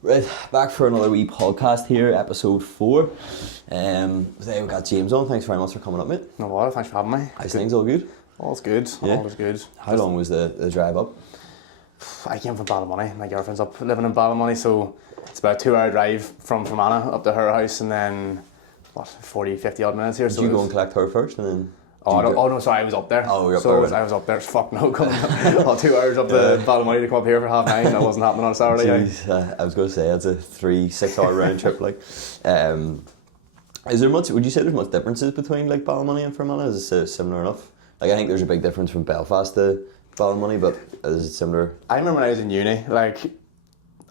Right, back for another wee podcast here, episode 4. Today we've got James on. Thanks very much for coming up, mate. No bother, thanks for having me. How's things? All good? All's good, Yeah. all is good. How long was the drive up? I came from Ballymoney, my girlfriend's up living in Ballymoney, so it's about a 2-hour drive from Fermanagh up to her house and then, 50 odd minutes here. Did you go and collect her first and then... No, sorry, I was up there. Oh, you're up so there. I was up there, fuck no, coming 2 hours up to Ballymoney to come up here for 9:30, that wasn't happening on a Saturday. Jeez, I was going to say, it's a 3-6 hour round trip, like. Is there much, would you say there's much differences between like Ballymoney and Fermanagh? Is it similar enough? Like I think there's a big difference from Belfast to Ballymoney, but is it similar? I remember when I was in uni, like,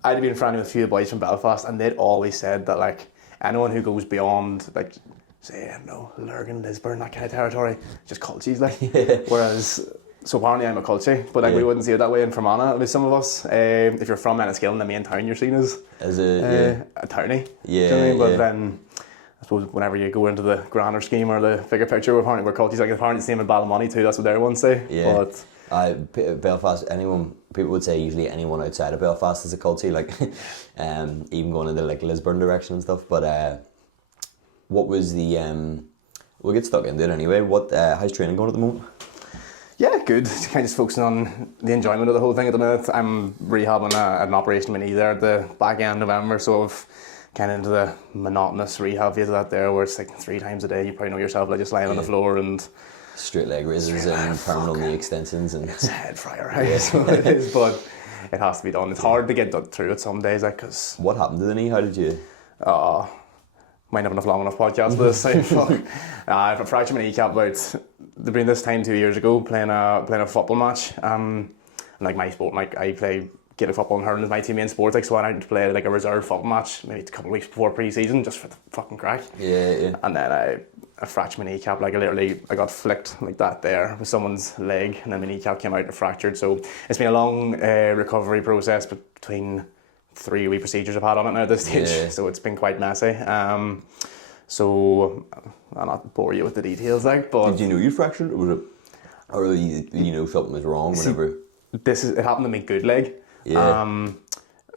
I'd been friendly with a few boys from Belfast and they'd always said that like, anyone who goes beyond like, say, I don't know, Lurgan, Lisburn, that kind of territory, just culties, like. Yeah. Whereas, so apparently I'm a culty, but like we wouldn't see it that way in Fermanagh, at least some of us. If you're from Enniskillen, the main town, you're seen as a townie. Yeah, do you know what I mean? But then, I suppose whenever you go into the grander scheme or the bigger picture, apparently we're culties, like apparently the same in Ballymoney too, that's what everyone say. Yeah. But Belfast, people would say usually anyone outside of Belfast is a culty, like even going into like Lisburn direction and stuff. But what was the we'll get stuck into it anyway. How's training going at the moment? yeah, good. Kind of just focusing on the enjoyment of the whole thing at the minute. I'm rehabbing an operation in my knee there at the back end of November, so I've kind of into the monotonous rehab phase of that there, where it's like 3 times a day. You probably know yourself, like just lying on the floor and straight leg raises and terminal knee extensions and it's a head fryer, right? That's what it is, but it has to be done. It's hard to get through it some days, like, because what happened to the knee? How did you? might not have enough long enough podcast for this. I've fractured my kneecap about between this time 2 years ago playing a football match. And like my sport, like I play Gaelic football and hurling is my two main sports. Like so, I went out to play like a reserve football match maybe a couple of weeks before pre-season just for the fucking crack. Yeah. And then I fractured my kneecap. Like I got flicked like that there with someone's leg, and then my kneecap came out and fractured. So it's been a long recovery process between 3 wee procedures I've had on it now at this stage. Yeah. So it's been quite messy. So I'll not bore you with the details, like. But did you know you fractured, or was it, or you know something was wrong whenever? It happened to my good leg. Yeah.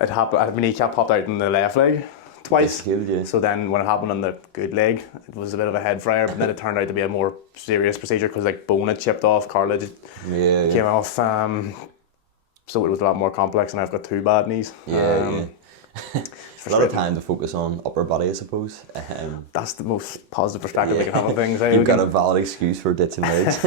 It happened. My kneecap popped out in the left leg twice. Good, yeah. So then when it happened on the good leg, it was a bit of a head fryer. But then it turned out to be a more serious procedure because like bone had chipped off, cartilage came off. So it was a lot more complex, and I've got 2 bad knees. Yeah. A lot of time to focus on upper body, I suppose. That's the most positive perspective we can have on things. You've got a valid excuse for ditching legs.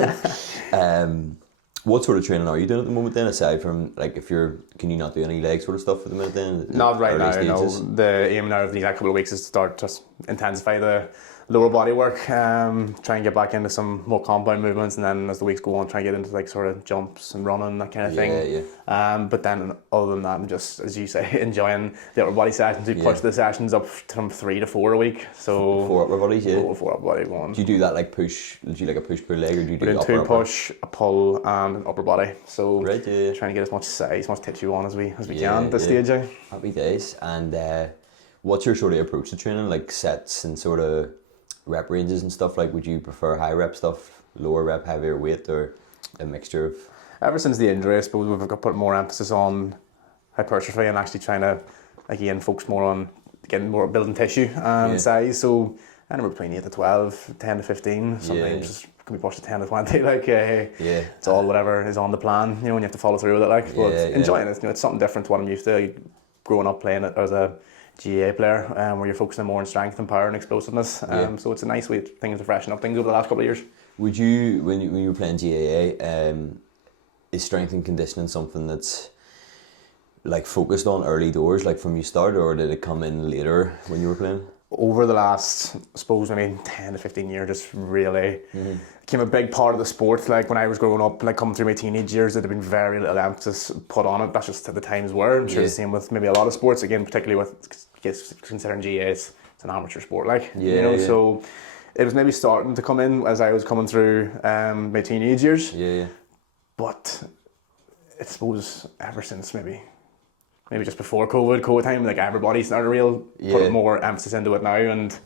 What sort of training are you doing at the moment then, aside from like can you not do any leg sort of stuff at the minute then? Not right now, no. The aim now of the next couple of weeks is to start just intensify the lower body work, try and get back into some more compound movements, and then as the weeks go on, try and get into like sort of jumps and running, that kind of thing. But then other than that, I'm just, as you say, enjoying the upper body sessions. We push the sessions up from 3 to 4 a week. So 4 upper bodies, yeah. 4 upper body one. Do you do that like push? Do you like a push per leg, or do you do upper? 2 push, a pull, and an upper body. So right, trying to get as much size, as much tissue on as we can at this stage. Happy days. And what's your sort of approach to training, like sets and sort of rep ranges and stuff? Like, would you prefer high rep stuff, lower rep, heavier weight, or a mixture of? Ever since the injury, I suppose we've got to put more emphasis on hypertrophy and actually trying to, again, focus more on getting more building tissue and size. So anywhere between 8 to 12, 10 to 15, sometimes can be pushed to 10 to 20. Like, it's all whatever is on the plan. You know, when you have to follow through with it. Like, but enjoying it. You know, it's something different to what I'm used to. Growing up playing it as a GAA player, where you're focusing more on strength and power and explosiveness. So it's a nice way to freshen up things over the last couple of years. Would you, when you were playing GAA, is strength and conditioning something that's like focused on early doors, like from you start, or did it come in later when you were playing? Over the last, I suppose, 10 to 15 years, just really became a big part of the sport. Like when I was growing up, like coming through my teenage years, there'd have been very little emphasis put on it. That's just how the times were. I'm sure the same with maybe a lot of sports. Again, particularly with considering GAA, it's an amateur sport, like So it was maybe starting to come in as I was coming through my teenage years. But I suppose ever since maybe just before COVID time, like everybody's started putting more emphasis into it now, and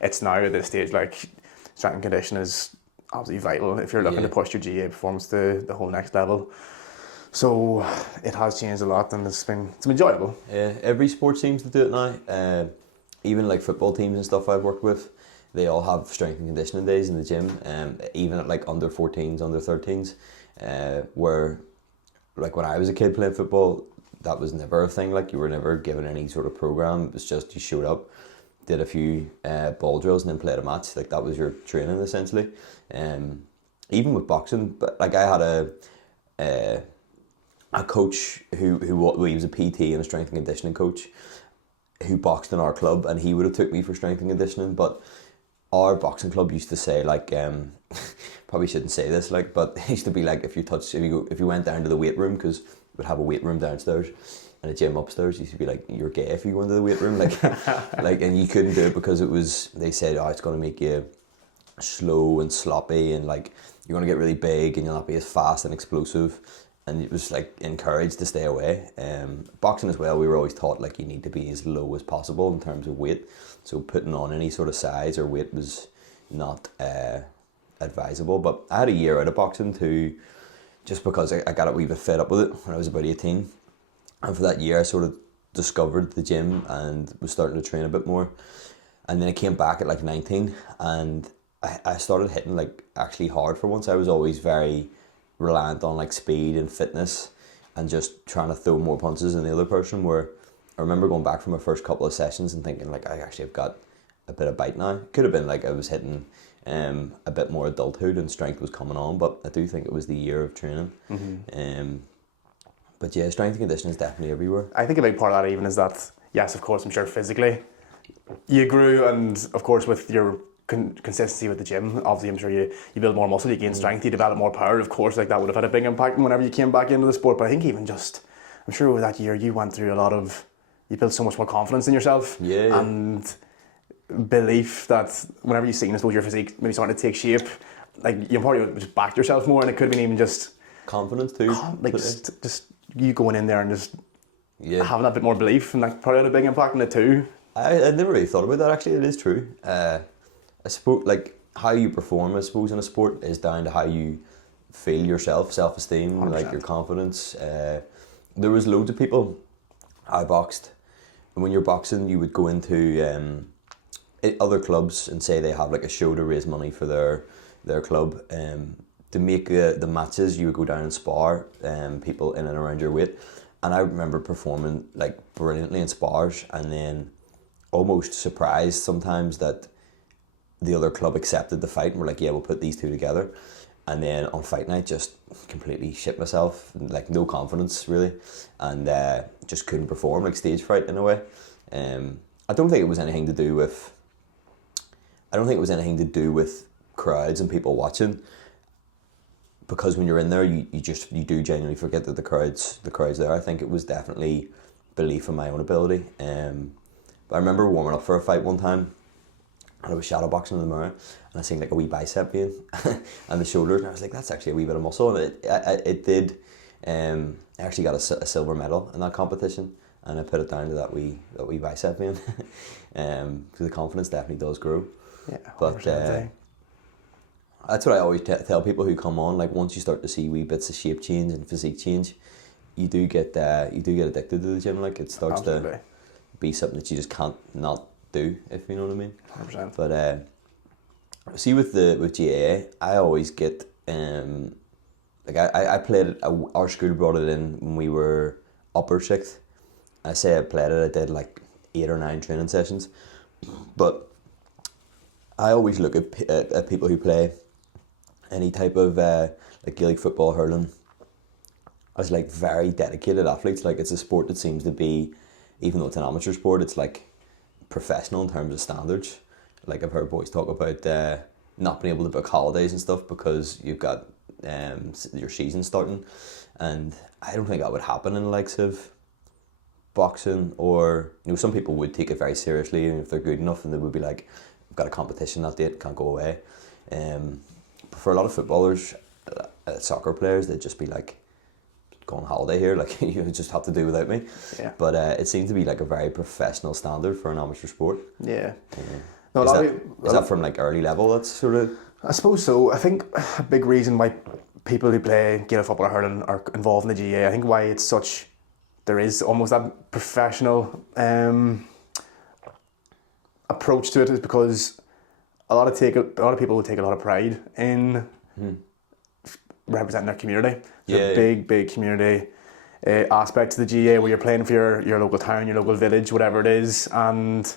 it's now at this stage like strength and condition is absolutely vital if you're looking to push your GAA performance to the whole next level. So it has changed a lot, and it's been enjoyable. Yeah, every sport seems to do it now. Even like football teams and stuff I've worked with, they all have strength and conditioning days in the gym. Even at like under 14s, under 13s, where like when I was a kid playing football, that was never a thing. Like you were never given any sort of program. It was just you showed up, did a few ball drills, and then played a match. Like that was your training essentially. Even with boxing, but like I had a coach who he was a PT and a strength and conditioning coach who boxed in our club, and he would have took me for strength and conditioning, but our boxing club used to say like probably shouldn't say this like, but it used to be like if you went down to the weight room, because we'd have a weight room downstairs and a gym upstairs, it used to be like you're gay if you go into the weight room, like like, and you couldn't do it because it was, they said, oh, it's going to make you slow and sloppy, and like you're going to get really big and you'll not be as fast and explosive, and it was like encouraged to stay away. Boxing as well, we were always taught like you need to be as low as possible in terms of weight, so putting on any sort of size or weight was not advisable. But I had a year out of boxing too, just because I got a wee bit fed up with it when I was about 18, and for that year I sort of discovered the gym and was starting to train a bit more, and then I came back at like 19 and I started hitting like actually hard for once. I was always very reliant on like speed and fitness and just trying to throw more punches than the other person, where I remember going back from my first couple of sessions and thinking like I actually have got a bit of bite now. Could have been like I was hitting a bit more adulthood and strength was coming on, but I do think it was the year of training. But yeah, strength and conditioning is definitely everywhere. I think a big part of that even is that, yes, of course, I'm sure physically you grew, and of course with your consistency with the gym, obviously I'm sure you build more muscle, you gain strength, you develop more power, of course, like that would have had a big impact whenever you came back into the sport. But I think even just, I'm sure over that year you went through you built so much more confidence in yourself, and belief that whenever you seen, I suppose, your physique maybe starting to take shape, like you probably just backed yourself more, and it could have been even just confidence too, just you going in there and just having that bit more belief, and that probably had a big impact on it too. I never really thought about that. Actually, it is true. I suppose like how you perform, I suppose, in a sport is down to how you feel yourself, self-esteem, 100%. like your confidence. There was loads of people I boxed, and when you're boxing, you would go into other clubs and say they have like a show to raise money for their club. To make the matches, you would go down and spar people in and around your weight. And I remember performing like brilliantly in spars, and then almost surprised sometimes that the other club accepted the fight and were like, yeah, we'll put these two together. And then on fight night, just completely shit myself, like no confidence really, and just couldn't perform, like stage fright in a way. I don't think it was anything to do with crowds and people watching, because when you're in there, you do genuinely forget that the crowd's there. I think it was definitely belief in my own ability. But I remember warming up for a fight one time, and I was shadow boxing in the mirror, and I seen like a wee bicep vein and the shoulder, and I was like, that's actually a wee bit of muscle, and it did. I actually got a silver medal in that competition, and I put it down to that wee bicep vein. So the confidence definitely does grow. Yeah, but that's what I always tell people who come on. Like once you start to see wee bits of shape change and physique change, you do get addicted to the gym. Like it starts to be something that you just can't not do, if you know what I mean. 100%. But see with GAA, I always get like I played it. Our school brought it in when we were upper sixth. I say I played it. I did like 8 or 9 training sessions, but I always look at people who play any type of like Gaelic football, hurling, as like very dedicated athletes. Like it's a sport that seems to be, even though it's an amateur sport, it's like professional in terms of standards. Like I've heard boys talk about not being able to book holidays and stuff because you've got your season starting, and I don't think that would happen in the likes of boxing. Or some people would take it very seriously, and if they're good enough, and they would be like, I've got a competition that date, can't go away. But for a lot of footballers, soccer players, they'd just be like, go on holiday here, like you just have to do without me. Yeah. But it seems to be like a very professional standard for an amateur sport. Yeah. No, is that from like early level? That's sort of. I suppose so. I think a big reason why people who play Gaelic football or hurling are involved in the GAA. I think why it's such, there is almost that professional approach to it is because a lot of people will take a lot of pride in representing their community. There's a big community aspect to the GAA where you're playing for your local town, your local village, whatever it is. And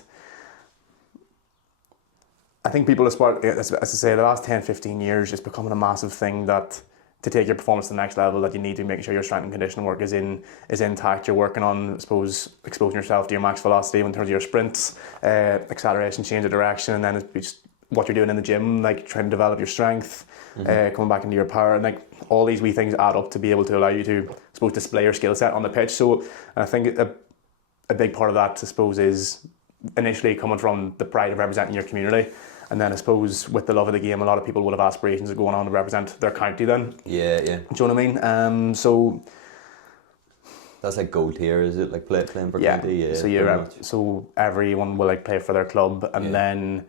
I think people aspire, as I say, the last 10, 15 years, it's becoming a massive thing that to take your performance to the next level, that you need to make sure your strength and conditioning work is intact. You're working on, I suppose, exposing yourself to your max velocity in terms of your sprints, acceleration, change of direction, and then it's just what you're doing in the gym, like trying to develop your strength, coming back into your power, and like all these wee things add up to be able to allow you to, I suppose, display your skill set on the pitch. So I think a big part of that, I suppose, is initially coming from the pride of representing your community. And then I suppose with the love of the game, a lot of people would have aspirations of going on to represent their county then. Yeah. Do you know what I mean? So that's like gold tier, is it? Like playing for county? Yeah. So everyone will like play for their club, and then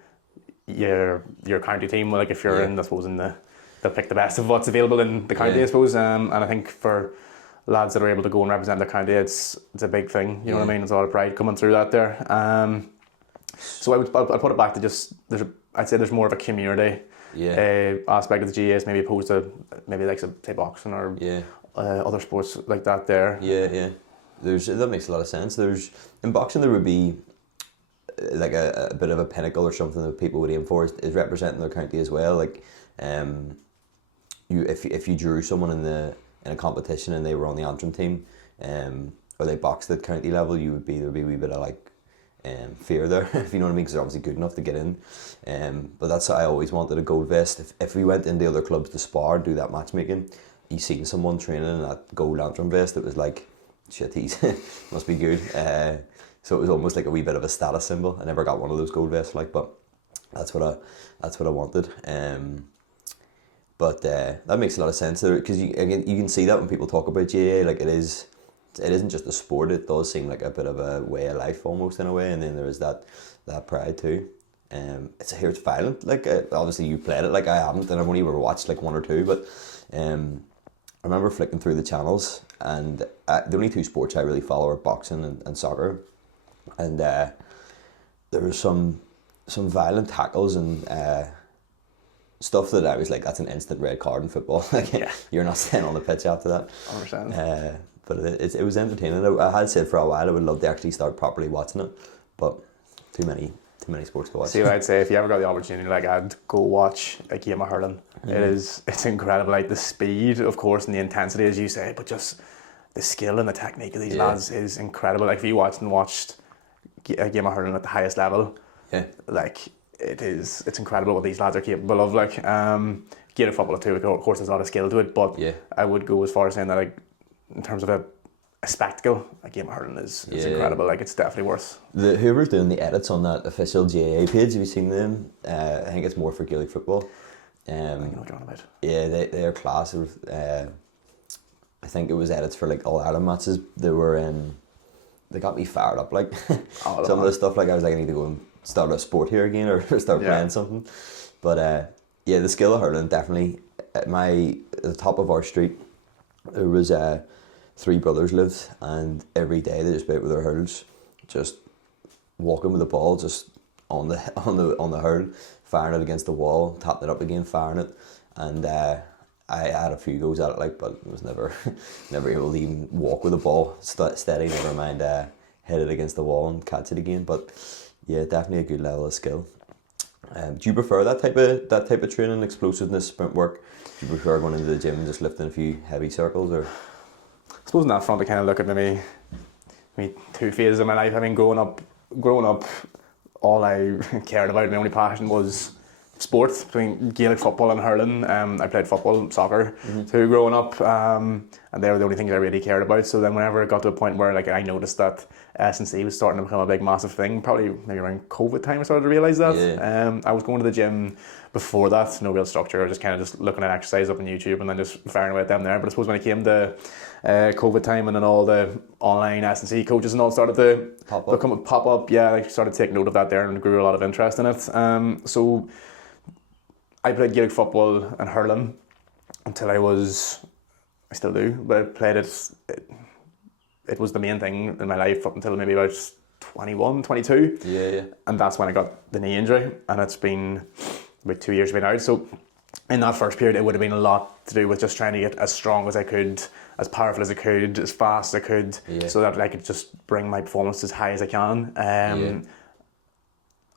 your county team will, like, if you're in, I suppose, they'll pick the best of what's available in the county, I suppose. And I think for lads that are able to go and represent their county, it's a big thing. You know what I mean? There's a lot of pride coming through that there. So I'd put it back to just I'd say there's more of a community aspect of the GAs, maybe opposed to maybe like say boxing or other sports like that there. Yeah. That makes a lot of sense. In boxing there would be like a bit of a pinnacle or something that people would aim for is representing their county as well. Like if you drew someone in a competition and they were on the Antrim team, or they boxed at county level, there'd be a wee bit of like fear there, if you know what I mean, because they're obviously good enough to get in. But that's how I always wanted a gold vest. If we went into other clubs to spar, do that matchmaking, you seen someone training in that gold Antrim vest, it was like, shit, he's must be good. So it was almost like a wee bit of a status symbol. I never got one of those gold vests, but that's what I wanted. But that makes a lot of sense there, because you can see that when people talk about GAA, like it isn't just a sport. It does seem like a bit of a way of life almost, in a way, and then there is that pride too. It's violent. Like obviously you played it, like I haven't, and I've only ever watched like one or two. But I remember flicking through the channels, and the only two sports I really follow are boxing and soccer, and there was some violent tackles and stuff that I was like, that's an instant red card in football. Like you're not staying on the pitch after that. 100%. But it was entertaining. I had said for a while I would love to actually start properly watching it, but too many sports to watch. See, I'd say if you ever got the opportunity, like I'd go watch a game of hurling. It's incredible, like the speed, of course, and the intensity, as you say, but just the skill and the technique of these lads is incredible. Like if you watched a game of hurling at the highest level, like it's incredible what these lads are capable of. Like Gaelic football too, of course, there's a lot of skill to it, but I would go as far as saying that, like, in terms of a spectacle, a game of hurling is incredible. Like it's definitely worth. Whoever's doing the edits on that official GAA page, have you seen them? I think it's more for Gaelic football. I know what you're on about. Yeah, they're class. I think it was edits for like All Ireland matches. They got me fired up. Like some of the stuff, like I was like, I need to go and start a sport here again, or start playing something. But the skill of hurling, definitely. At the top of our street, there was 3 brothers lived, and every day they just played with their hurls, just walking with the ball, just on the hurl, firing it against the wall, tapping it up again, firing it, and I had a few goes at it, like, but was never able to even walk with the ball steady. Never mind hit it against the wall and catch it again. But yeah, definitely a good level of skill. Do you prefer that type of training, explosiveness, sprint work? Do you prefer going into the gym and just lifting a few heavy circles, or? I suppose on that front, I kind of look at maybe two phases of my life. I mean, growing up, all I cared about, my only passion was sports, between Gaelic football and hurling. I played football, soccer too growing up, and they were the only things I really cared about. So then whenever it got to a point where, like, I noticed that S&C was starting to become a big massive thing, probably maybe around COVID time I started to realise that. I was going to the gym before that, no real structure. I was just kind of just looking at exercise up on YouTube and then just firing away at them there. But I suppose when it came to COVID time, and then all the online S&C coaches and all started to pop up, I started to take note of that there and grew a lot of interest in it. So I played Gaelic football and hurling until I still do, but I played it. It was the main thing in my life up until maybe about 21, 22. Yeah. And that's when I got the knee injury, and it's been about 2 years been out. So in that first period, it would have been a lot to do with just trying to get as strong as I could, as powerful as I could, as fast as I could, so that I could just bring my performance as high as I can. And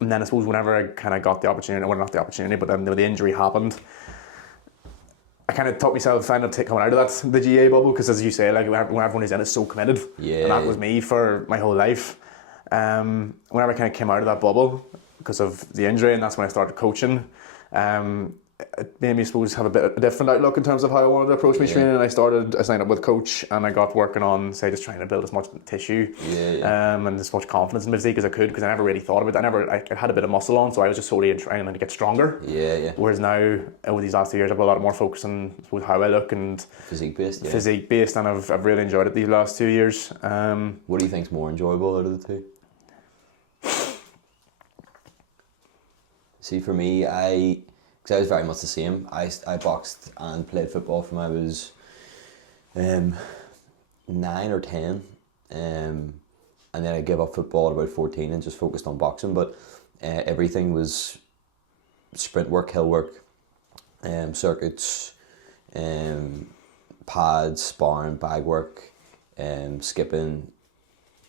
then I suppose whenever I kind of got the opportunity, well, not the opportunity, but then the injury happened, I kind of taught myself coming out of the GAA bubble, because as you say, like when everyone is in it, so committed, and that was me for my whole life. Whenever I kind of came out of that bubble because of the injury, and that's when I started coaching, it made me, I suppose, have a bit of a different outlook in terms of how I wanted to approach my training. And I signed up with a coach, and I got working on, say, just trying to build as much tissue and as much confidence in my physique as I could, because I never really thought about it. I had a bit of muscle on, so I was just solely trying to get stronger. Whereas now, over these last 2 years, I've got a lot more focus on, I suppose, how I look and physique based, and I've really enjoyed it these last 2 years. What do you think's more enjoyable out of the two? See, for me, because I was very much the same. I boxed and played football from I was 9 or 10, and then I gave up football at about 14 and just focused on boxing. But everything was sprint work, hill work, circuits, pads, sparring, bag work, skipping.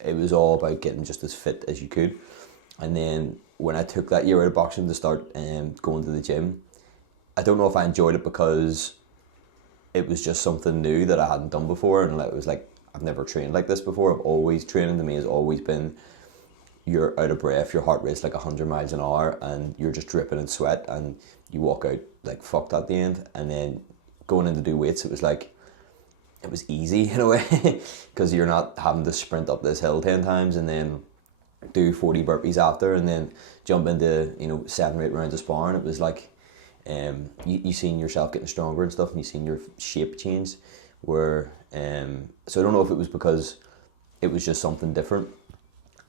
It was all about getting just as fit as you could. And then when I took that year out of boxing to start going to the gym, I don't know if I enjoyed it because it was just something new that I hadn't done before, and it was like, I've never trained like this before. Training to me has always been, you're out of breath, your heart rate's like 100 miles an hour, and you're just dripping in sweat, and you walk out like fucked at the end. And then going in to do weights, it was like, it was easy in a way, because you're not having to sprint up this hill 10 times and then do 40 burpees after, and then jump into 7 or 8 rounds of sparring. It was like, you seen yourself getting stronger and stuff, and you seen your shape change. So I don't know if it was because it was just something different,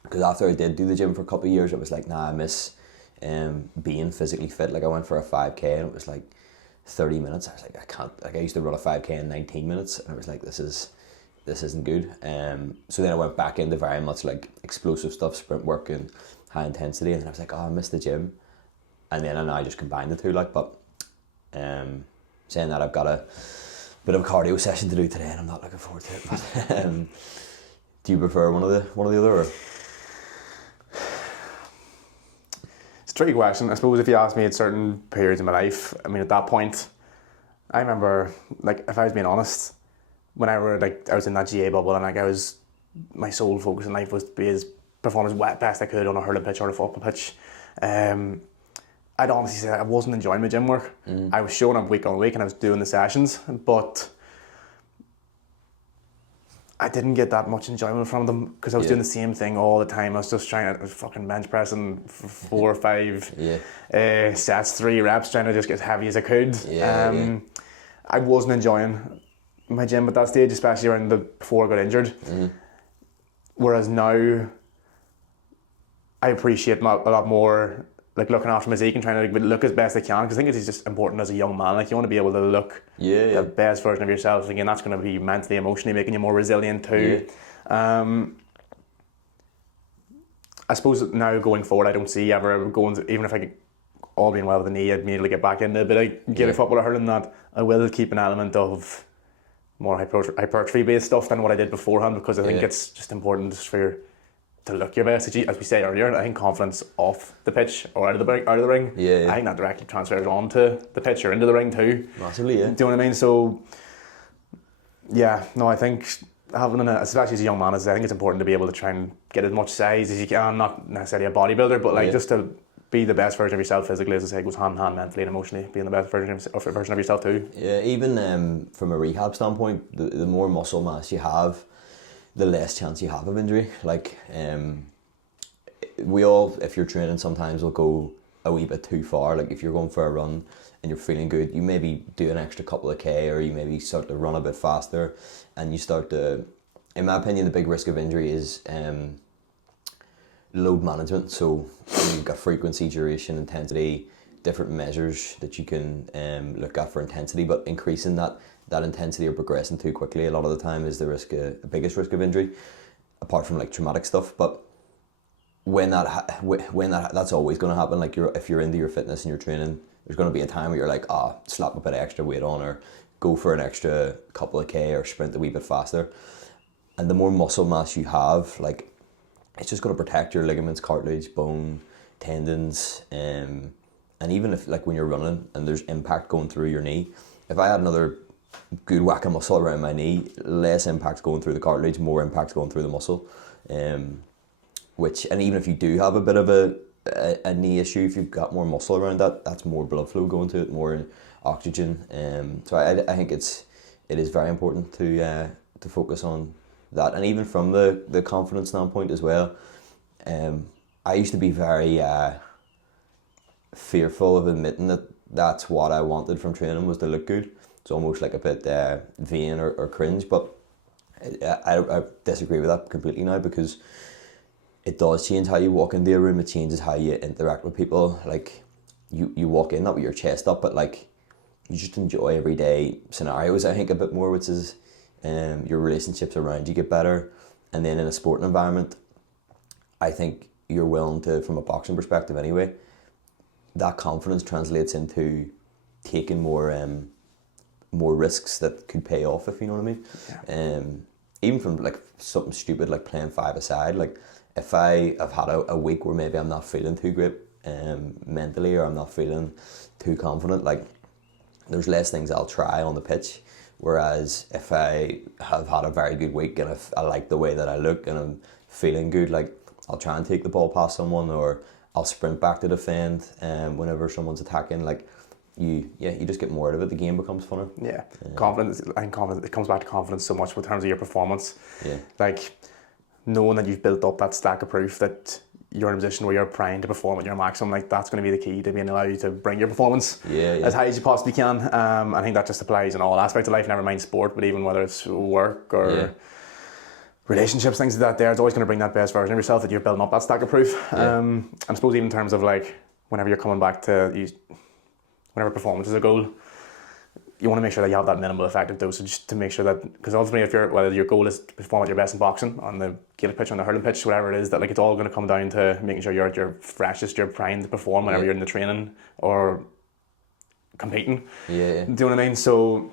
because after I did do the gym for a couple of years, it was like, nah, I miss being physically fit. Like I went for a 5k and it was like 30 minutes. I was like, I can't, like I used to run a 5k in 19 minutes, and I was like, this isn't good. So then I went back into very much like explosive stuff, sprint work and high intensity, and then I was like, oh, I missed the gym. And then I now just combined the two, like, but saying that, I've got a bit of a cardio session to do today, and I'm not looking forward to it. But do you prefer one or the other? Or? It's a tricky question. I suppose if you ask me at certain periods in my life, I mean, at that point, I remember, like, if I was being honest, when I was in that GA bubble, and like my sole focus in life was to be as perform as best I could on a hurling pitch or a football pitch. I'd honestly say I wasn't enjoying my gym work. I was showing up week on week and I was doing the sessions, but I didn't get that much enjoyment from them, because I was doing the same thing all the time. I was just I was fucking bench pressing 4 or 5 sets, 3 reps, trying to just get as heavy as I could. I wasn't enjoying my gym at that stage, especially before I got injured. Whereas now, I appreciate a lot more, like looking after my physique and trying to look as best I can, because I think it's just important as a young man. Like, you want to be able to look the best version of yourself. Again, that's going to be mentally, emotionally making you more resilient too. I suppose now going forward, I don't see ever going, even if I could, all being well with the knee, I'd immediately get back into a bit of Gaelic football or hurling, that I will keep an element of more hypertrophy based stuff than what I did beforehand, because I think it's just important just to look your best. As we said earlier, I think confidence off the pitch or out of the ring, I think that directly transfers onto the pitch or into the ring too. Massively, yeah. Do you know what I mean? So, I think having especially as a young man, I think it's important to be able to try and get as much size as you can. Not necessarily a bodybuilder, but just to be the best version of yourself physically, as I say, goes hand in hand mentally and emotionally, being the best version of yourself too. Yeah, even from a rehab standpoint, the more muscle mass you have, the less chance you have of injury. Like, we all, if you're training, sometimes will go a wee bit too far. Like, if you're going for a run and you're feeling good, you maybe do an extra couple of K, or you maybe start to run a bit faster, and you start to, in my opinion, the big risk of injury is load management. So you've got frequency, duration, intensity, different measures that you can look at for intensity, but increasing that intensity or progressing too quickly a lot of the time is the biggest risk of injury, apart from like traumatic stuff. But when that's always going to happen. Like if you're into your fitness and your training, there's going to be a time where you're like, slap a bit of extra weight on, or go for an extra couple of K, or sprint a wee bit faster. And the more muscle mass you have, like, it's just going to protect your ligaments, cartilage, bone, tendons, and even if, like, when you're running and there's impact going through your knee, if I had another good whack of muscle around my knee, less impact going through the cartilage, more impact going through the muscle. And even if you do have a bit of a knee issue, if you've got more muscle around that, that's more blood flow going to it, more oxygen. So I think it is very important to focus on that. And even from the confidence standpoint as well, I used to be very fearful of admitting that that's what I wanted from training, was to look good. It's almost like a bit vain or cringe, but I disagree with that completely now, because it does change how you walk into a room. It changes how you interact with people. Like, you walk in not with your chest up, but like, you just enjoy everyday scenarios, I think, a bit more, which is your relationships around you get better. And then in a sporting environment, I think you're willing to, from a boxing perspective anyway, that confidence translates into taking more risks that could pay off, if you know what I mean. Yeah. Even from like something stupid like playing five-a-side, like if I have had a week where maybe I'm not feeling too great mentally, or I'm not feeling too confident, like, there's less things I'll try on the pitch. Whereas if I have had a very good week and if I like the way that I look and I'm feeling good, like, I'll try and take the ball past someone, or I'll sprint back to defend whenever someone's attacking. Like, you just get more out of it. The game becomes funner. Yeah, confidence. I think confidence. It comes back to confidence so much in terms of your performance. Yeah, like, knowing that you've built up that stack of proof that you're in a position where you're primed to perform at your maximum, like, that's going to be the key to being allowed you to bring your performance as high as you possibly can. I think that just applies in all aspects of life, never mind sport, but even whether it's work or relationships, things like that, there, it's always going to bring that best version of yourself that you're building up that stack of proof. And I suppose even in terms of, like, whenever you're coming back to whenever performance is a goal, you want to make sure that you have that minimal effective dosage to make sure that, because ultimately whether your goal is to perform at your best in boxing, on the Gaelic pitch, on the hurling pitch, whatever it is, that, like, it's all going to come down to making sure you're at your freshest, you're primed to perform whenever you're in the training or competing. Do you know what I mean? So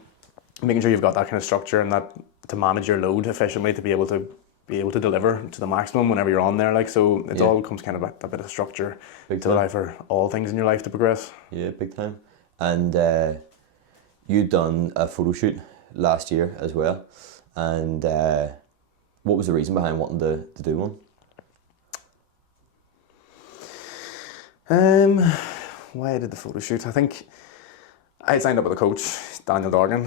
making sure you've got that kind of structure and that to manage your load efficiently, to be able to deliver to the maximum whenever you're on there. Like, so it all comes kind of a bit of structure to allow for all things in your life to progress. Yeah, big time. And you'd done a photo shoot last year as well, and what was the reason behind wanting to do one? Why I did the photo shoot? I think I had signed up with a coach, Daniel Dorgan,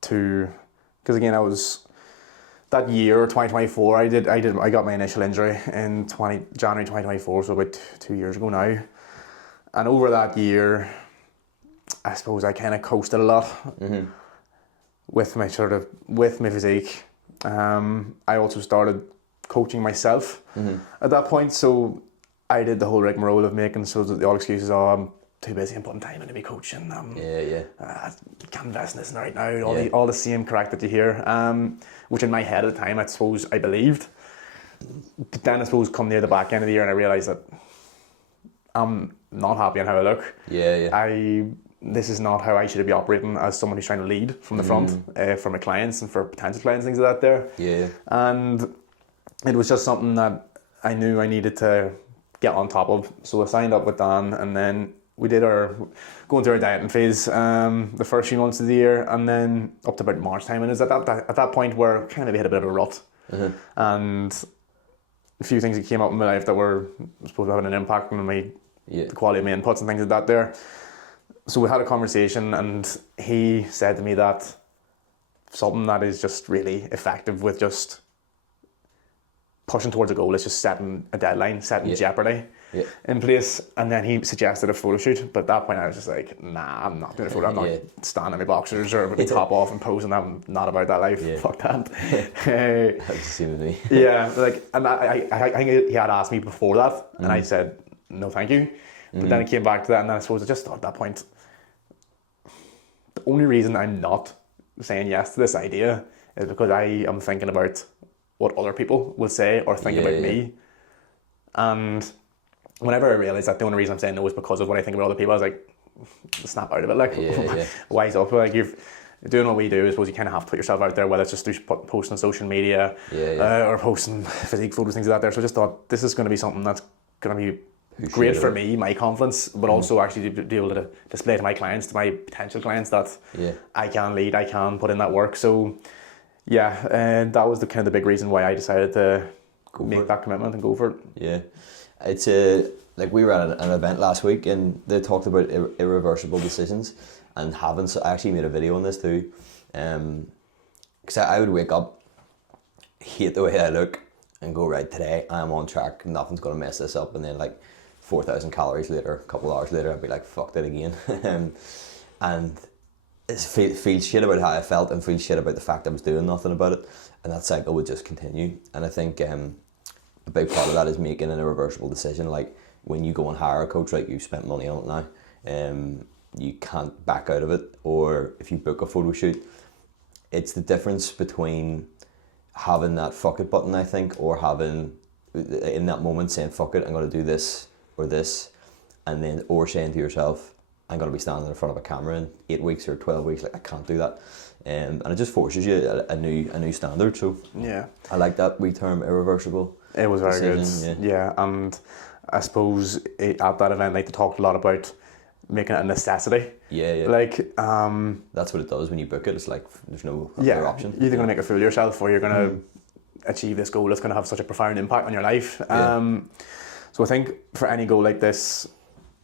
because again, I was that year 2024. I got my initial injury in January 2024, so about 2 years ago now. And over that year, I suppose I kind of coasted a lot with my physique. I also started coaching myself at that point, so I did the whole rigmarole of making so that all excuses are, I'm too busy and putting time into me coaching. Can't invest in this right now. All the same crack that you hear, which in my head at the time, I suppose I believed. But then I suppose come near the back end of the year and I realised that I'm not happy on how I look. This is not how I should be operating as someone who's trying to lead from the front for my clients and for potential clients, things like that there. And it was just something that I knew I needed to get on top of. So I signed up with Dan, and then we did going through our dieting phase the first few months of the year, and then up to about March time. And it was at that point where kind of hit a bit of a rut. And a few things that came up in my life that were supposed to have an impact on the quality of my inputs and things like that there. So we had a conversation, and he said to me that something that is just really effective with just pushing towards a goal is just setting a deadline, setting jeopardy in place. And then he suggested a photo shoot, but at that point I was just like, nah, I'm not doing a photo. I'm not standing in my boxers or with my top off and posing. I'm not about that life. Fuck that. That's the same with me. And I think he had asked me before that, and I said, no thank you. But then it came back to that, and then I suppose I just thought at that point, the only reason I'm not saying yes to this idea is because I am thinking about what other people will say or think about me. And whenever I realised that the only reason I'm saying no is because of what I think about other people, I was like, snap out of it. Like, wise up. Like, you're doing what we do. I suppose you kind of have to put yourself out there, whether it's just through posting on social media or posting physique photos, things like that there. So I just thought this is going to be something that's going to be great for me, my confidence, but also actually to be able to display to my clients, to my potential clients, that I can lead, I can put in that work. So yeah, and that was the kind of the big reason why I decided to make that commitment and go for it. Yeah, it's like we were at an event last week and they talked about irreversible decisions and having. So I actually made a video on this too, because I would wake up, hate the way I look, and go, right, today I'm on track, nothing's gonna mess this up, and then like 4,000 calories later, a couple of hours later, I'd be like, fuck that again. And feel shit about how I felt and feel shit about the fact I was doing nothing about it, and that cycle would just continue. And I think a big part of that is making an irreversible decision. Like when you go and hire a coach, like you've spent money on it now, you can't back out of it. Or if you book a photo shoot, it's the difference between having that fuck it button, I think, or having in that moment saying fuck it, I'm going to do this or this, and then or saying to yourself, I'm going to be standing in front of a camera in 8 weeks or 12 weeks, like I can't do that, and it just forces you a new standard. So yeah, I like that wee term, irreversible. It was very good. Yeah, and I suppose at that event, like, they talked a lot about making it a necessity. Yeah. Like that's what it does when you book it. It's like there's no other option. You're either going to make a fool of yourself, or you're going to achieve this goal that's going to have such a profound impact on your life. So I think for any goal like this,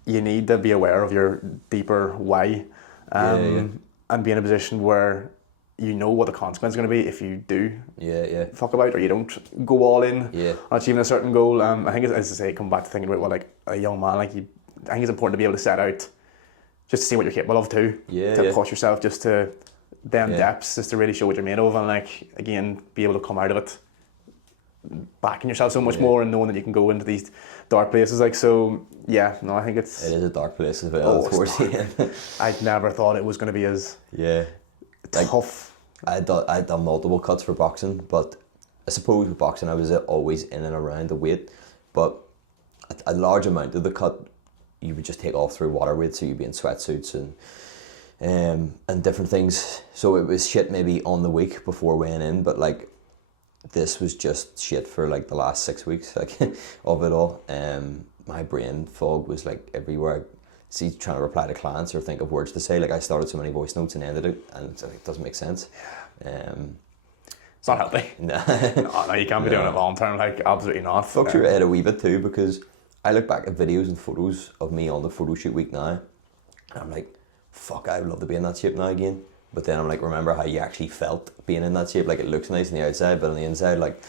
you need to be aware of your deeper why, and be in a position where you know what the consequence is going to be if you do fuck about, or you don't go all in on achieving a certain goal. I think, as I say, come back to thinking about what, like, a young man, like, I think it's important to be able to set out just to see what you're capable of too, to push yourself just to them depths, just to really show what you're made of, and, like, again, be able to come out of it backing yourself so much more and knowing that you can go into these dark places. Like, so yeah, no, I think it is a dark place as well. Towards the end. I'd never thought it was going to be as tough. I'd done multiple cuts for boxing, but I suppose with boxing I was always in and around the weight, but a large amount of the cut you would just take off through water weight, so you'd be in sweatsuits and different things. So it was shit maybe on the week before weighing in, but like this was just shit for like the last 6 weeks, like of it all. My brain fog was like everywhere. See, trying to reply to clients or think of words to say. Like I started so many voice notes and ended it, and it doesn't make sense. It's not healthy. No, you can't be doing it long term. Like, absolutely not. Fucks your head a wee bit too, because I look back at videos and photos of me on the photo shoot week now, and I'm like, fuck, I would love to be in that shape now again. But then I'm like, remember how you actually felt being in that shape? Like, it looks nice on the outside, but on the inside, like,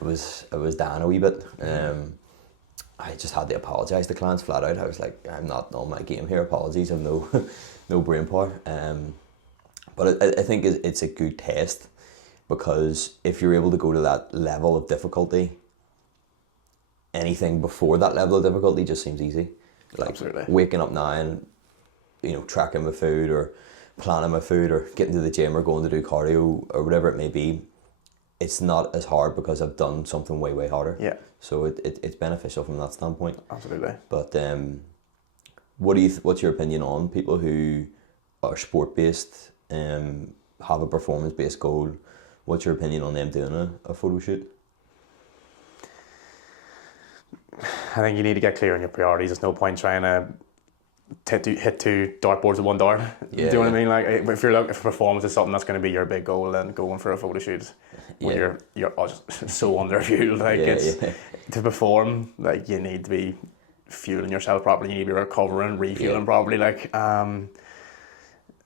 it was down a wee bit. I just had to apologise to clients flat out. I was like, I'm not on my game here. Apologies, I've no brain power. But I think it's a good test, because if you're able to go to that level of difficulty, anything before that level of difficulty just seems easy. Like, absolutely. Waking up now and, tracking my food or planning my food or getting to the gym or going to do cardio or whatever it may be, it's not as hard because I've done something way, way harder. Yeah. So it's beneficial from that standpoint. Absolutely. But what's your opinion on people who are sport based, have a performance based goal? What's your opinion on them doing a photo shoot? I think you need to get clear on your priorities. There's no point trying to hit two dartboards with one dart. Do you know what I mean? Like, if you're looking for performance is something that's going to be your big goal, then going for a photo shoot when you're just so underfueled, like to perform, like, you need to be fueling yourself properly. You need to be recovering, refueling properly. Like,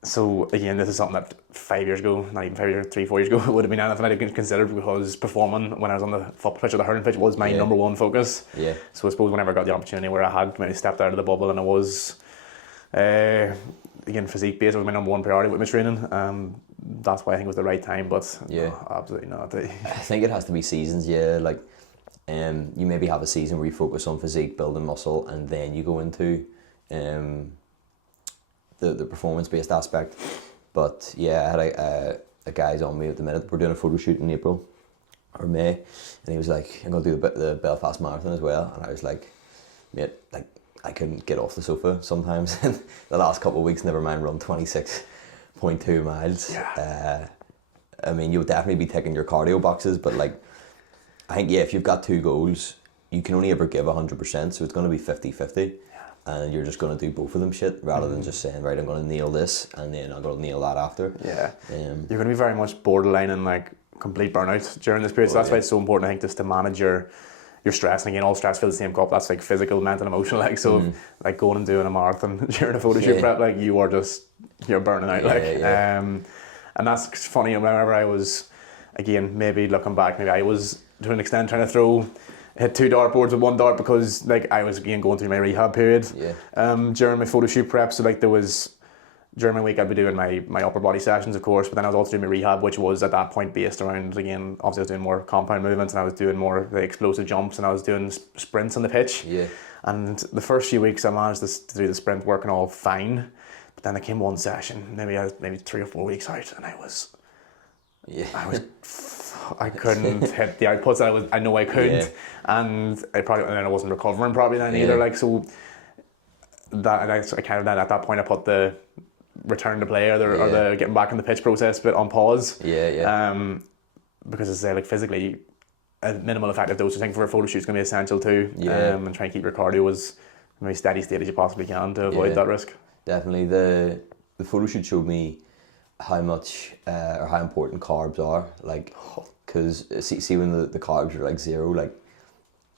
so again, this is something that 5 years ago, not even 5 years, 3-4 years ago, it would have been anything I'd considered, because performing when I was on the football pitch or the hurling pitch was my number one focus. Yeah. So I suppose whenever I got the opportunity where I had maybe stepped out of the bubble and I was, again, physique based, was my number one priority with my training. That's why I think it was the right time, but absolutely not. I think it has to be seasons, like you maybe have a season where you focus on physique, building muscle, and then you go into the performance-based aspect. But yeah, I had a guy's on me at the minute. We're doing a photo shoot in April or May, and he was like, I'm going to do the Belfast Marathon as well. And I was like, mate, like, I couldn't get off the sofa sometimes. The last couple of weeks, never mind run 26.2 miles. Yeah. I mean, you'll definitely be ticking your cardio boxes, but like, I think, yeah, if you've got two goals, you can only ever give 100%, so it's going to be 50-50. And you're just going to do both of them shit rather than just saying, right, I'm going to nail this and then I'm going to nail that after. Yeah. You're going to be very much borderline and like complete burnout during this period. So that's why it's so important, I think, just to manage your stress. And again, all stress feels the same cup. That's like physical, mental, emotional. Like, so like going and doing a marathon during a photo shoot prep, like you're burning out. And that's funny. Whenever I was, again, maybe looking back, maybe I was to an extent trying to hit 2 dartboards with 1 dart because like I was again going through my rehab period during my photo shoot prep. So like there was, during my week I'd be doing my upper body sessions, of course, but then I was also doing my rehab, which was at that point based around, again, obviously I was doing more compound movements and I was doing more the explosive jumps and I was doing sprints on the pitch. And the first few weeks I managed to do the sprint working all fine, but then there came one session, maybe 3 or 4 weeks out, and I couldn't hit the outputs that I know I could, and I wasn't recovering probably then either. Like, so that I kind of then at that point I put the return to play or the getting back in the pitch process bit on pause. Because as I say, like physically, a minimal effective dose I think for a photo shoot is going to be essential too. And try and keep your cardio as maybe steady state as you possibly can to avoid that risk. Definitely, the photo shoot showed me how much or how important carbs are, like, because see when the carbs are like 0, like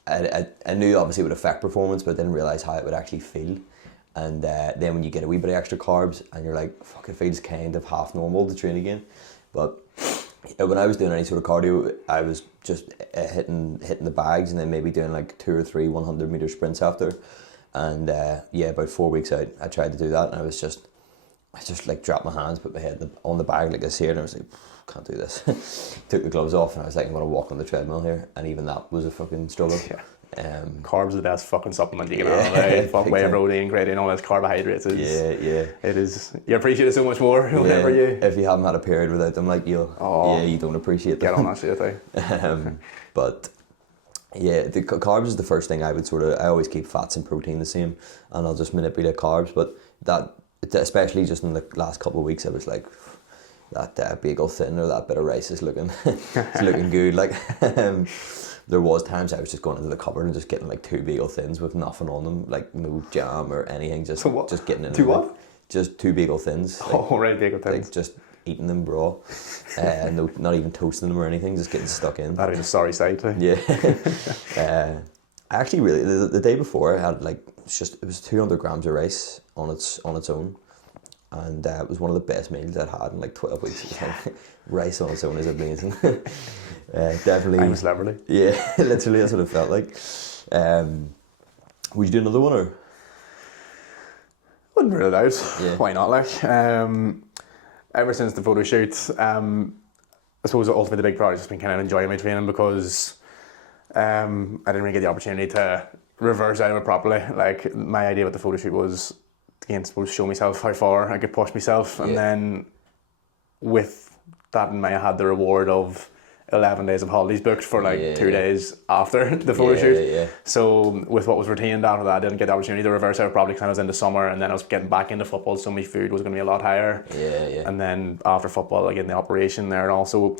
I knew obviously it would affect performance, but I didn't realise how it would actually feel. And then when you get a wee bit of extra carbs and you're like, fuck, it feels kind of half normal to train again. But when I was doing any sort of cardio, I was just hitting the bags and then maybe doing like 2 or 3 100-meter sprints after. And about 4 weeks out, I tried to do that, and I just like dropped my hands, put my head on the bag like this here, and I was like, can't do this. Took the gloves off, and I was like, I'm going to walk on the treadmill here, and even that was a fucking struggle. Carbs are the best fucking supplement you can have. Fuck whey protein, creatine, all those carbohydrates. It is. You appreciate it so much more whenever you. If you haven't had a period without them, like you don't appreciate them. Get on that shit, But yeah, the carbs is the first thing I would I always keep fats and protein the same, and I'll just manipulate carbs. But that, especially just in the last couple of weeks, I was like, that bagel thin or that bit of rice is looking it's looking good. Like there was times I was just going into the cupboard and just getting like 2 bagel thins with nothing on them, like no jam or anything, just getting in. 2 what? Just 2 bagel thins. Like, right, bagel thins. Like just eating them raw, not even toasting them or anything, just getting stuck in. That is a sorry sight too. Yeah. I actually really the day before I had like it was 200 grams of rice on its own, and it was one of the best meals I'd had in like 12 weeks. Rice on its own is amazing. Definitely. I'm a celebrity. Yeah, literally that's what it felt like. Would you do another one or? Wouldn't rule it out. Yeah. Why not? Like, ever since the photo shoot, I suppose ultimately the big priority has been kind of enjoying my training because I didn't really get the opportunity to reverse out of it properly. Like, my idea with the photo shoot was, again, supposed to show myself how far I could push myself, and then with that in mind, I had the reward of 11 days of holidays booked for 2 days after the photo shoot. So with what was retained after that, I didn't get the opportunity to reverse out properly because I was into summer, and then I was getting back into football, so my food was going to be a lot higher. And then after football, again, the operation there, and also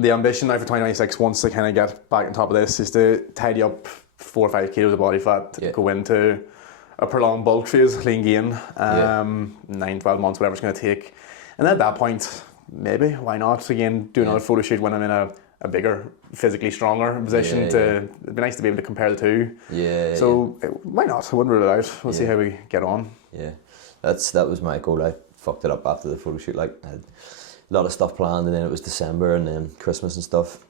the ambition now for 2026, once I kind of get back on top of this, is to tidy up 4 or 5 kilos of body fat, go into a prolonged bulk phase, lean gain, 9-12 months, whatever it's going to take. And at that point, maybe, why not? Again, do another photo shoot when I'm in a bigger, physically stronger position. It'd be nice to be able to compare the two. Why not? I wouldn't rule it out. We'll see how we get on. Yeah, that was my goal. I fucked it up after the photo shoot. Like, I had a lot of stuff planned, and then it was December and then Christmas and stuff.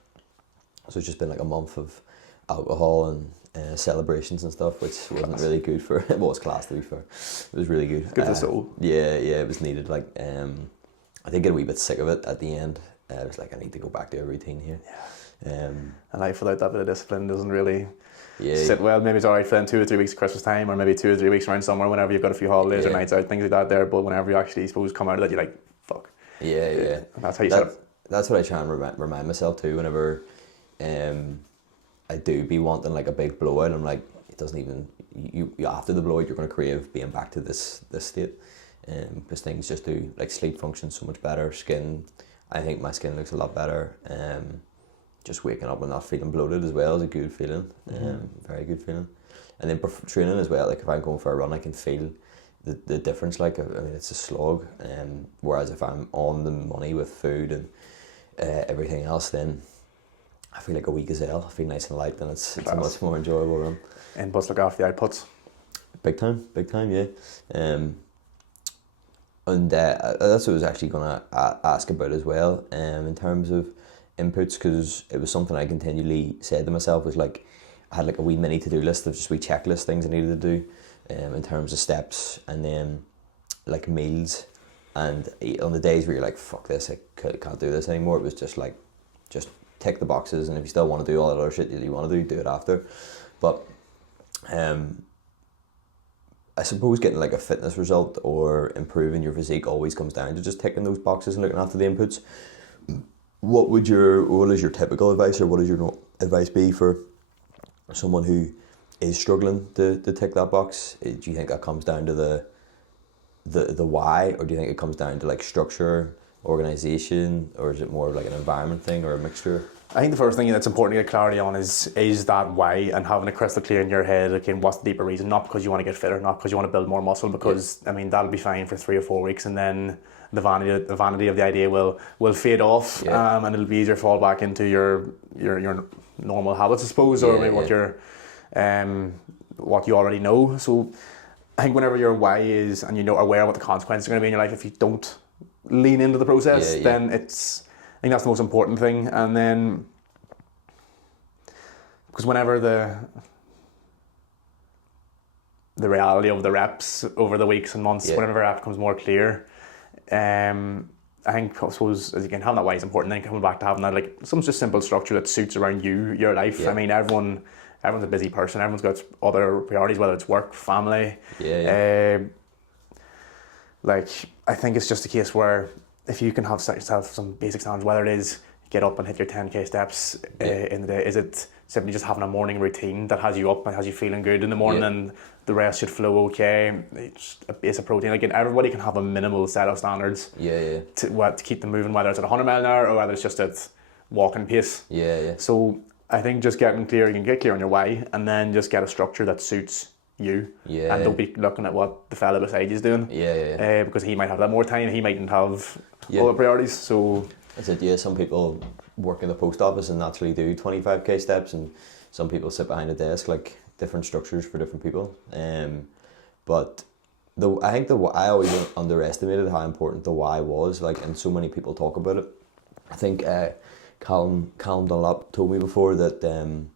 So it's just been like a month of alcohol and celebrations and stuff, which wasn't really good for. It was class, to be fair. It was really good. Good for the soul. Yeah, it was needed. Like, I did get a wee bit sick of it at the end. I was like, I need to go back to a routine here. A life without that bit of discipline doesn't really Yeah, sit well. Maybe it's alright for then 2 or 3 weeks at Christmas time, or maybe 2 or 3 weeks around summer whenever you've got a few holidays or Yeah. nights out, things like that there. But whenever you actually suppose come out of that, you're like, fuck. yeah. That's how you set That, up. that's what I try and remind myself too. Whenever I do be wanting like a big blowout, I'm like, it doesn't even you after the blowout, you're going to crave being back to this state, because things just do, like sleep functions so much better. Skin, I think my skin looks a lot better. Just waking up and not feeling bloated as well is a good feeling. Very good feeling. And then training as well. Like if I'm going for a run, I can feel the difference. Like I mean, it's a slog. Whereas if I'm on the money with food and everything else, then I feel like a wee gazelle. I feel nice and light, and it's a much more enjoyable run. Inputs look after the outputs. Big time, yeah. And that's what I was actually going to ask about as well, in terms of inputs, because it was something I continually said to myself, was like, I had like a wee mini to-do list of just wee checklist things I needed to do, in terms of steps, and then like meals, and on the days where you're like, fuck this, I can't do this anymore, it was just like, just tick the boxes, and if you still want to do all that other shit that you want to do it after. But I suppose getting like a fitness result or improving your physique always comes down to just ticking those boxes and looking after the inputs. What is your typical advice, or what is your advice be for someone who is struggling to tick that box? Do you think that comes down to the why, or do you think it comes down to like structure, organisation, or is it more of like an environment thing, or a mixture? I think the first thing that's important to get clarity on is that why, and having it crystal clear in your head. Okay, what's the deeper reason? Not because you want to get fitter, not because you want to build more muscle, because I mean that'll be fine for 3 or 4 weeks, and then the vanity of the idea will fade off, and it'll be easier to fall back into your normal habits, I suppose, or maybe what you already know. So I think whenever your why is, and you know, aware of what the consequences are going to be in your life if you don't lean into the process, then I think that's the most important thing. And then, because whenever the reality of the reps over the weeks and months, whenever the rep becomes more clear, I think, I suppose, again, having that why is important. Then coming back to having that, like, some just simple structure that suits around you, your life. I mean, everyone's a busy person. Everyone's got other priorities, whether it's work, family. Like, I think it's just a case where if you can have set yourself some basic standards, whether it is get up and hit your 10k steps in the day, is it simply just having a morning routine that has you up and has you feeling good in the morning, and the rest should flow okay. It's a base of protein. Again, everybody can have a minimal set of standards to keep them moving, whether it's at 100 mile an hour or whether it's just at walking pace. So I think just getting clear, you can get clear on your why, and then just get a structure that suits you, and don't be looking at what the fella beside you is doing, because he might have that more time, he mightn't have other priorities. So that's it. Some people work in the post office and naturally do 25k steps, and some people sit behind a desk, like different structures for different people. But I think I always underestimated how important the why was, like, and so many people talk about it. I think Callum Dunlop told me before that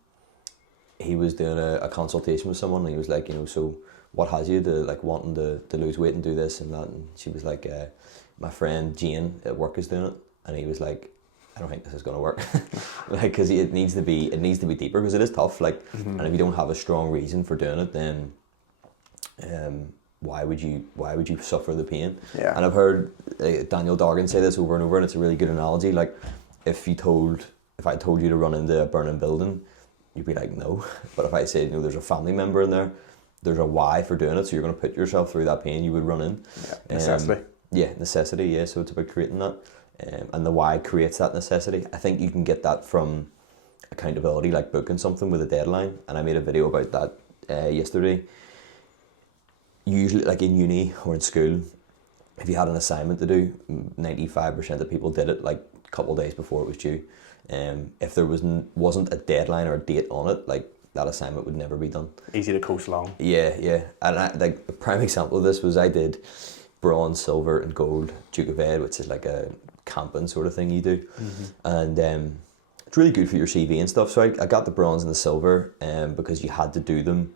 he was doing a consultation with someone, and he was like, so what has you to like wanting to lose weight and do this and that? And she was like, my friend Jane at work is doing it, and he was like, I don't think this is going to work, like, because it needs to be deeper, because it is tough, like, and if you don't have a strong reason for doing it, then why would you suffer the pain? And I've heard Daniel Dorgan say this over and over, and it's a really good analogy. Like, if I told you to run into a burning building, you'd be like, no. But if I said, there's a family member in there, there's a why for doing it, so you're going to put yourself through that pain, you would run in. Necessity. Necessity. So it's about creating that, and the why creates that necessity. I think you can get that from accountability, like booking something with a deadline. And I made a video about that yesterday. Usually, like in uni or in school, if you had an assignment to do, 95% of people did it like a couple of days before it was due. If there wasn't a deadline or a date on it, like, that assignment would never be done. Easy to coast along. And like the prime example of this was, I did bronze, silver and gold Duke of Ed, which is like a camping sort of thing you do, and it's really good for your CV and stuff. So I got the bronze and the silver, because you had to do them.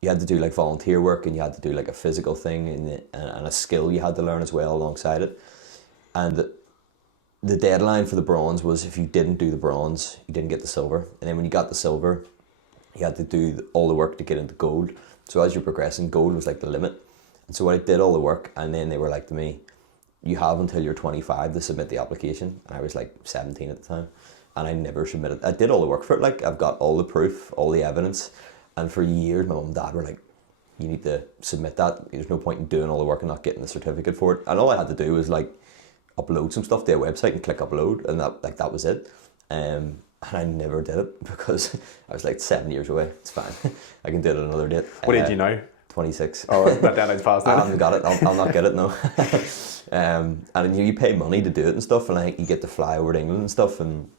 You had to do like volunteer work, and you had to do like a physical thing, and a skill you had to learn as well alongside it. And the deadline for the bronze was if you didn't do the bronze, you didn't get the silver. And then when you got the silver, you had to do all the work to get into gold. So as you're progressing, gold was like the limit. And so I did all the work, and then they were like to me, you have until you're 25 to submit the application. And I was like 17 at the time, and I never submitted. I did all the work for it. Like, I've got all the proof, all the evidence. And for years, my mum and dad were like, you need to submit that. There's no point in doing all the work and not getting the certificate for it. And all I had to do was like upload some stuff to a website and click upload, and that was it. And I never did it because I was like 7 years away. It's fine. I can do it at another date. What age are you now? 26. Oh, that deadline's passed now. I haven't got it. I'll not get it, no. And you pay money to do it and stuff, and like you get to fly over to England and stuff and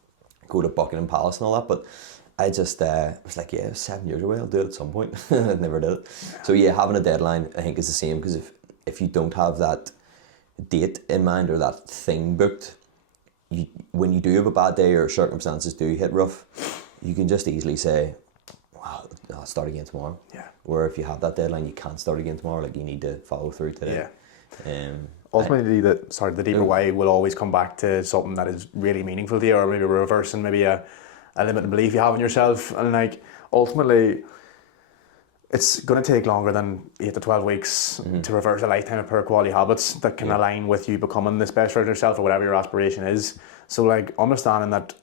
go to Buckingham Palace and all that, but I just was like, yeah, 7 years away, I'll do it at some point. I never did it. So yeah, having a deadline I think is the same, because if you don't have that date in mind or that thing booked, when you do have a bad day or circumstances do hit rough, you can just easily say, wow, I'll start again tomorrow. Yeah. Where if you have that deadline, you can't start again tomorrow. Like, you need to follow through today. Yeah. Ultimately, the deeper why will always come back to something that is really meaningful to you, or maybe reversing maybe a limiting belief you have in yourself. And like, ultimately, it's going to take longer than 8 to 12 weeks to reverse a lifetime of poor quality habits that can align with you becoming this best version of yourself, or whatever your aspiration is. So like, understanding that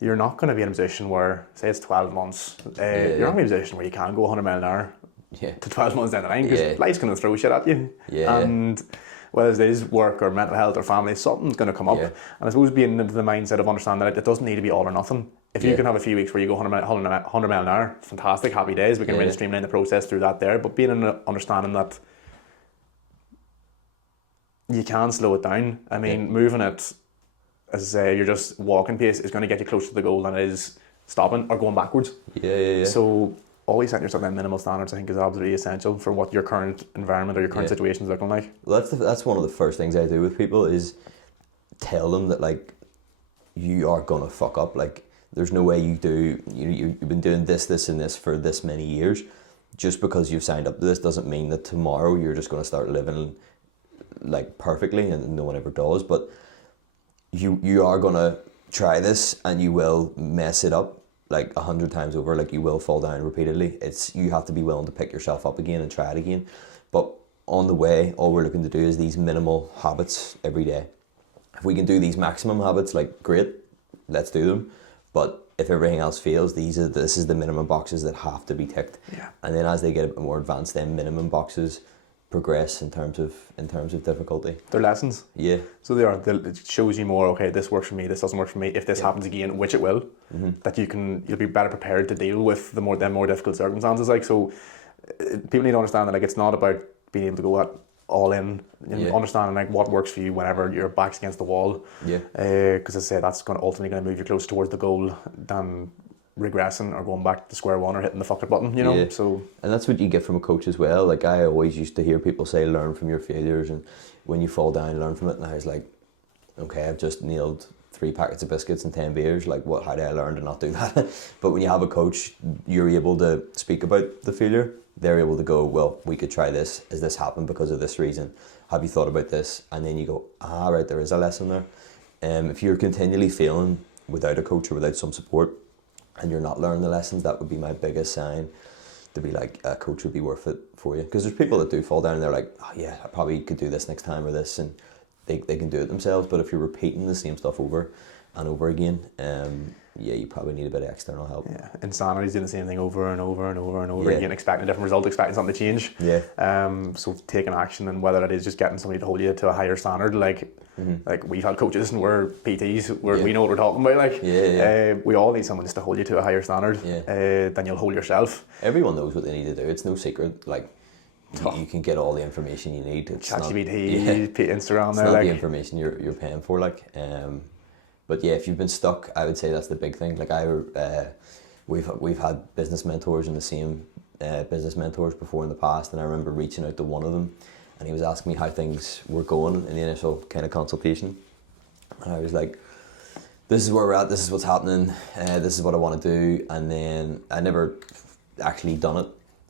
you're not going to be in a position where, say it's 12 months, you're not going to be in a position where you can go 100 mile an hour to 12 months down the line, because life's going to throw shit at you. And whether it is work or mental health or family, something's going to come up. And I suppose being into the mindset of understanding that it doesn't need to be all or nothing. If you can have a few weeks where you go 100 mile an hour, fantastic, happy days. We can really streamline the process through that there. But being in understanding that you can slow it down. I mean, moving it, as I say, you're just walking pace is going to get you closer to the goal than it is stopping or going backwards. So always setting yourself them minimal standards, I think, is absolutely essential for what your current environment or your current situation is looking like. Well, that's one of the first things I do with people, is tell them that, like, you are gonna fuck up. Like, there's no way you've been doing this and this for this many years. Just because you've signed up to this doesn't mean that tomorrow you're just gonna start living like perfectly, and no one ever does. But you are gonna try this, and you will mess it up like 100 times over. Like, you will fall down repeatedly. You have to be willing to pick yourself up again and try it again. But on the way, all we're looking to do is these minimal habits every day. If we can do these maximum habits, like, great, let's do them. But if everything else fails, this is the minimum boxes that have to be ticked. And then as they get a bit more advanced, then minimum boxes progress in terms of difficulty. They're lessons. Yeah. So they are. It shows you more. Okay, this works for me. This doesn't work for me. If this happens again, which it will, that you'll be better prepared to deal with the more difficult circumstances. Like, so, people need to understand that, like, it's not about being able to go at all in. Understanding like what works for you whenever your back's against the wall. Because as I say, that's ultimately going to move you closer towards the goal than regressing or going back to square one or hitting the fuck it button, you know. So, and that's what you get from a coach as well. Like, I always used to hear people say, learn from your failures, and when you fall down, learn from it. And I was like, okay, I've just nailed 3 packets of biscuits and 10 beers. Like, how do I learn to not do that? But when you have a coach, you're able to speak about the failure. They're able to go, well, we could try this. Has this happened because of this reason? Have you thought about this? And then you go, right, there is a lesson there. If you're continually failing without a coach or without some support, and you're not learning the lessons, that would be my biggest sign to be like, a coach would be worth it for you. Because there's people that do fall down and they're like, oh yeah, I probably could do this next time or this, and they can do it themselves. But if you're repeating the same stuff over and over again, you probably need a bit of external help. Insanity is doing the same thing over and over and over and over again, expecting a different result, expecting something to change. So taking action, and whether it is just getting somebody to hold you to a higher standard, like we've had coaches and we're PTs, we know what we're talking about. Like, we all need someone just to hold you to a higher standard than you'll hold yourself. Everyone knows what they need to do. It's no secret. Like, you can get all the information you need. ChatGPT, Instagram. It's not the information you're paying for. Like, but yeah, if you've been stuck, I would say that's the big thing. Like, we've had business mentors and the same business mentors before in the past, and I remember reaching out to one of them, and he was asking me how things were going in the initial kind of consultation, and I was like, this is where we're at, this is what's happening, this is what I want to do. And then I never actually done it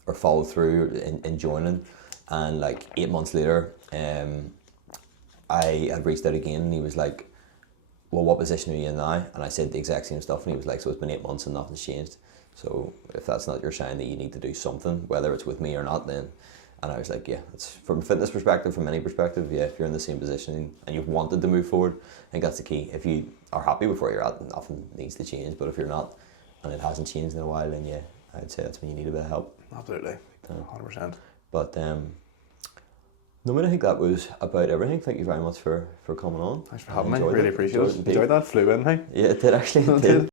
or followed through in joining, and like 8 months later, I had reached out again, and he was like, well, what position are you in now? And I said the exact same stuff, and he was like, so it's been 8 months and nothing's changed. So if that's not your sign that you need to do something, whether it's with me or not, then. And I was like, yeah, it's from a fitness perspective, from any perspective, yeah, if you're in the same position and you've wanted to move forward, I think that's the key. If you are happy with where you're at, nothing needs to change. But if you're not, and it hasn't changed in a while, then yeah, I'd say that's when you need a bit of help. Absolutely, 100%. But no, I think that was about everything. Thank you very much for coming on. Thanks for having me. Really appreciate it. Enjoyed that. Flew in, hey? Yeah, it did actually. It did.